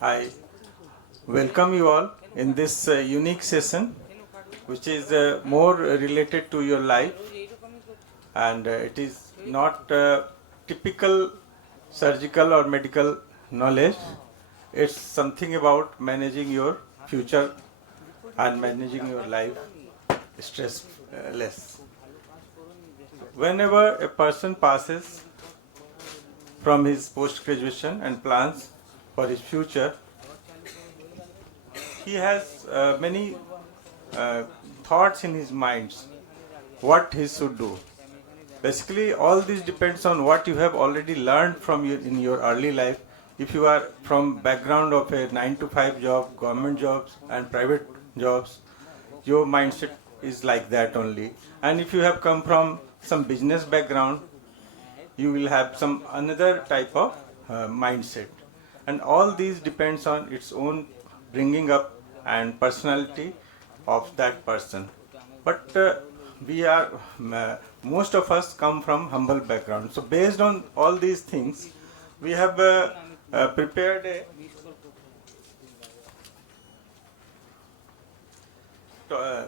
I welcome you all in this unique session, which is more related to your life, and it is not typical surgical or medical knowledge. It's something about managing your future and managing your life stress less. Whenever a person passes from his post graduation and plans for his future, he has many uh, thoughts in his minds what he should do. Basically, all this depends on what you have already learned from your in your early life. If you are from background of a 9 to 5 job, government jobs and private jobs, your mindset is like that only. And if you have come from some business background, you will have some another type of mindset. And all these depends on its own bringing up and personality of that person. But we are most of us come from humble background. So based on all these things, we have prepared a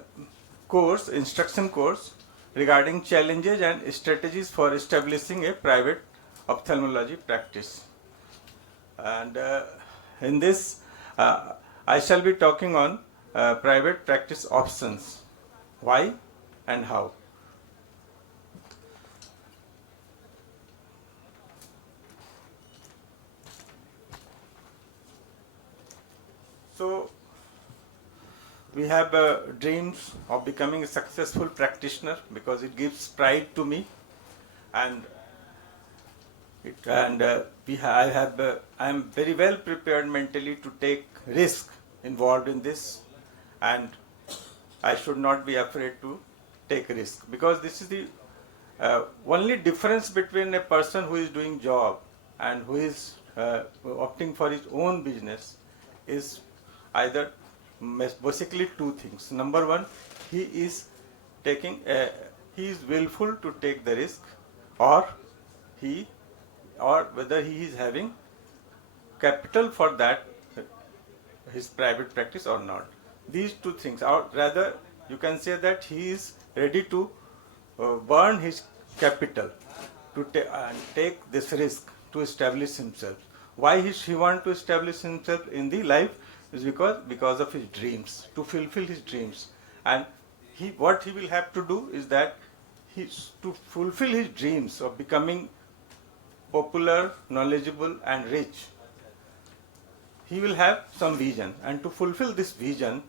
course, instruction course regarding challenges and strategies for establishing a private ophthalmology practice. And in this, I shall be talking on private practice options, why and how. So, we have dreams of becoming a successful practitioner because it gives pride to me, and I am very well prepared mentally to take risk involved in this, and I should not be afraid to take risk, because this is the only difference between a person who is doing job and who is opting for his own business is either basically two things. Number one, he is he is willful to take the risk, or whether he is having capital for that his private practice or not. These two things, or rather you can say that he is ready to burn his capital to take this risk to establish himself. Why he want to establish himself in the life is because of his dreams, to fulfill his dreams. And what he will have to do is that to fulfill his dreams of becoming popular, knowledgeable and rich, he will have some vision, and to fulfill this vision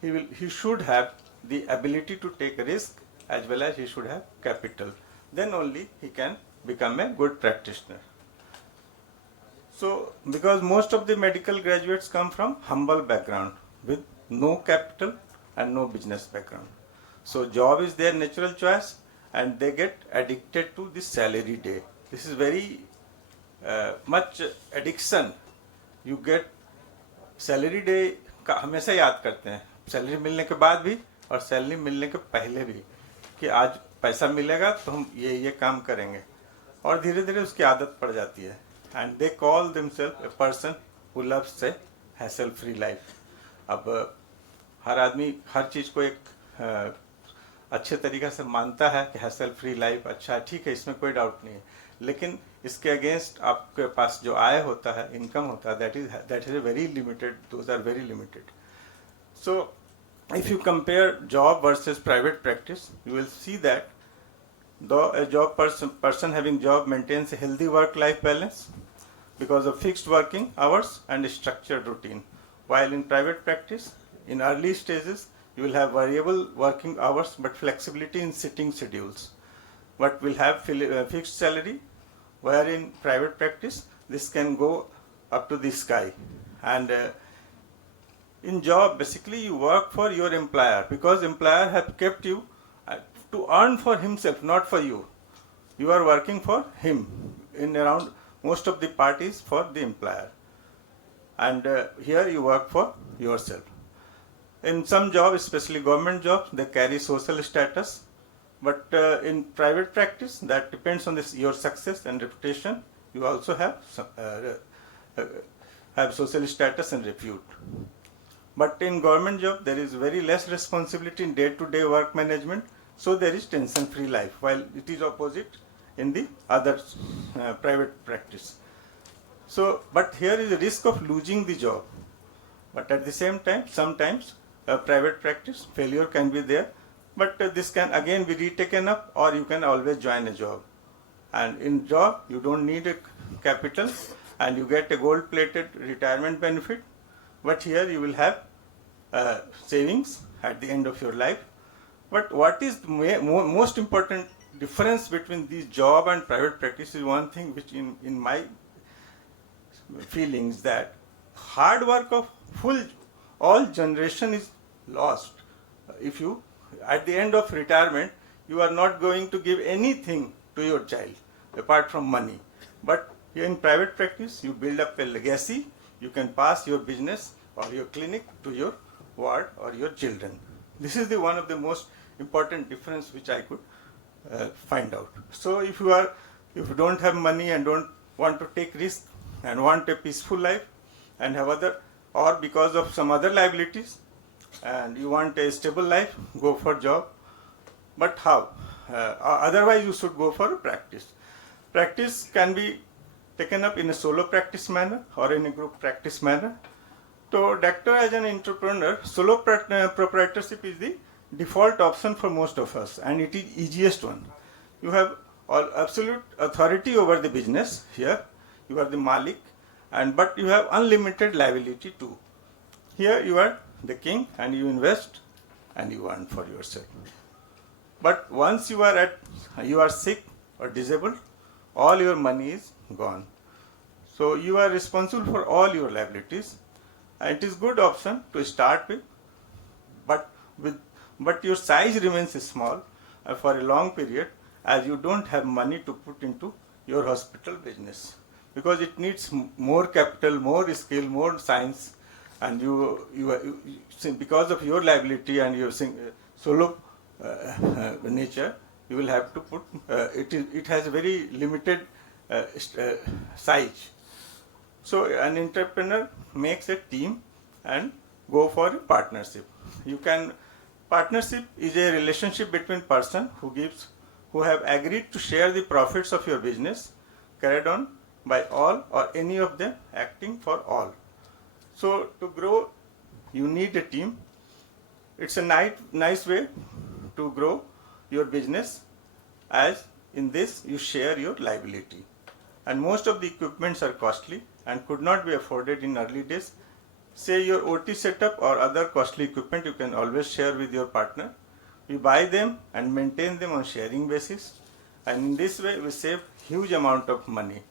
he should have the ability to take a risk, as well as he should have capital. Then only he can become a good practitioner. So, because most of the medical graduates come from humble background with no capital and no business background. So, job is their natural choice, and they get addicted to this salary day. This is very much addiction. You get salary day का हमेशा याद करते हैं, salary मिलने के बाद भी और सैलरी मिलने के पहले भी, कि आज पैसा मिलेगा तो हम ये काम करेंगे, और धीरे धीरे उसकी आदत पड़ जाती है. And they call themselves a person who loves a hassle-free life. अब हर आदमी हर चीज़ को एक अच्छे तरीक़े से मानता है कि hassle-free life अच्छा है, ठीक है, इसमें कोई डाउट नहीं है. लेकिन इसके अगेंस्ट आपके पास जो आय होता है, इनकम होता है, that is very limited. Those are very limited. So, if you compare job versus private practice, you will see that though a job person having job maintains a healthy work-life balance because of fixed working hours and a structured routine, while in private practice, in early stages, you will have variable working hours but flexibility in sitting schedules, but will have fixed salary, where in private practice this can go up to the sky. And in job, basically you work for your employer, because employer have kept you to earn for himself, not for you. You are working for him. In around most of the parties for the employer, and here you work for yourself. In some jobs, especially government jobs, they carry social status, but in private practice, that depends on your success and reputation. You also have some, have social status and repute. But in government job, there is very less responsibility in day-to-day work management, so there is tension-free life, while it is opposite in the other private practice. So, but here is a risk of losing the job. But at the same time, sometimes private practice failure can be there, but this can again be retaken up, or you can always join a job. And in job, you don't need a capital, and you get a gold-plated retirement benefit. But here you will have savings at the end of your life. But what is the most important difference between this job and private practice is one thing which in my feelings that hard work of all generation is lost. If you, at the end of retirement, you are not going to give anything to your child apart from money. But here in private practice, you build up a legacy, you can pass your business or your clinic to your ward or your children. This is the one of the most important difference which I could find out. So if you don't have money and don't want to take risk and want a peaceful life and have other, or because of some other liabilities and you want a stable life, go for job. But how? Otherwise you should go for a practice. Practice can be taken up in a solo practice manner or in a group practice manner. So, doctor as an entrepreneur, solo proprietorship is the default option for most of us, and it is easiest one. You have absolute authority over the business here. You are the Malik, but you have unlimited liability too. Here you are the king, and you invest and you earn for yourself. But once you are sick or disabled, all your money is gone. So you are responsible for all your liabilities. And it is good option to start with, but your size remains small for a long period, as you don't have money to put into your hospital business, because it needs more capital, more skill, more science, and because of your liability and your solo nature, you will have to put it has a very limited size. So an entrepreneur makes a team and go for a partnership. Partnership is a relationship between person who have agreed to share the profits of your business carried on by all or any of them acting for all. So to grow, you need a team. It's a nice way to grow your business, as in this you share your liability. And most of the equipments are costly and could not be afforded in early days. Say your OT setup or other costly equipment, you can always share with your partner. We buy them and maintain them on sharing basis, and in this way we save huge amount of money,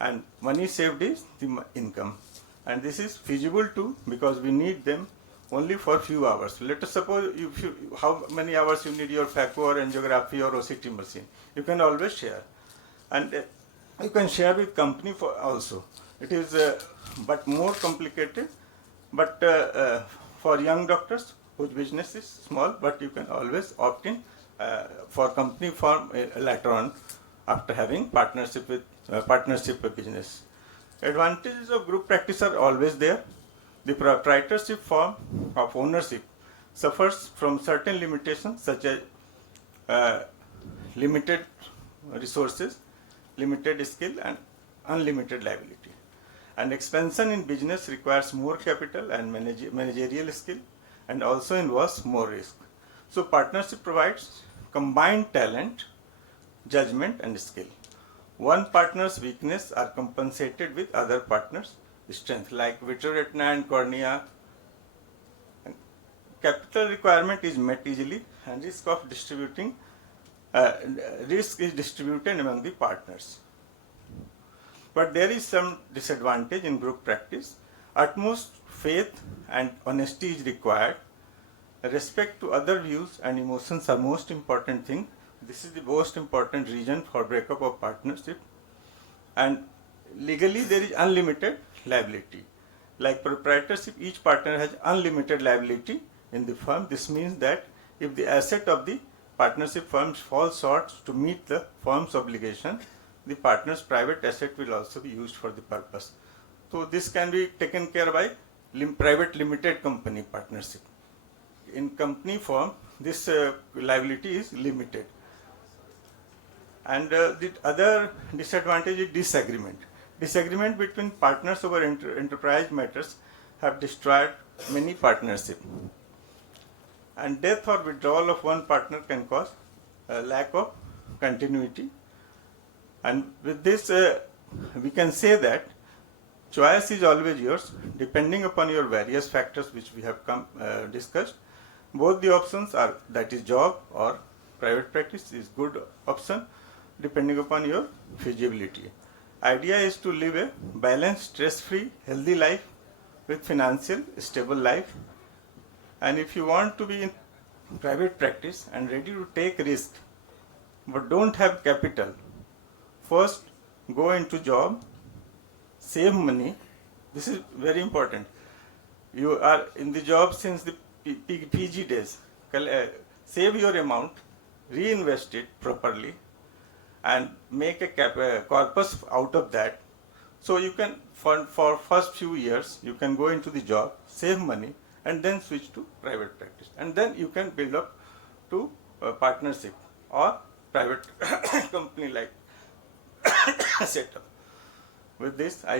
and money saved is the income. And this is feasible too, because we need them only for few hours. Let us suppose how many hours you need your phaco or angiography or OCT machine. You can always share, and you can share with company for also. It is but more complicated, but for young doctors whose business is small, but you can always opt in for company form later on after having partnership business. Advantages of group practice are always there. The proprietorship form of ownership suffers from certain limitations, such as limited resources, limited skill, and unlimited liability. And expansion in business requires more capital and managerial skill, and also involves more risk. So partnership provides combined talent, judgment, and skill. One partner's weakness are compensated with other partners' strength, like vitreoretina and cornea. And capital requirement is met easily, and risk is distributed among the partners. But there is some disadvantage in group practice. Utmost faith and honesty is required. Respect to other views and emotions are most important thing. This is the most important reason for breakup of partnership. And legally there is unlimited liability. Like proprietorship, each partner has unlimited liability in the firm. This means that if the asset of the partnership firm falls short to meet the firm's obligation, the partner's private asset will also be used for the purpose. So this can be taken care by private limited company partnership. In company form, this liability is limited. And the other disadvantage is disagreement. Disagreement between partners over enterprise matters have destroyed many partnerships. And death or withdrawal of one partner can cause a lack of continuity. And with this, we can say that choice is always yours, depending upon your various factors which we have discussed. Both the options are, that is job or private practice is good option, depending upon your feasibility. Idea is to live a balanced, stress-free, healthy life with financial stable life. And if you want to be in private practice and ready to take risk, but don't have capital, first go into job, save money. This is very important. You are in the job since the PG days. Save your amount, reinvest it properly, and make a corpus out of that. So you can, for first few years, you can go into the job, save money, and then switch to private practice. And then you can build up to a partnership or private company like setup. With this, I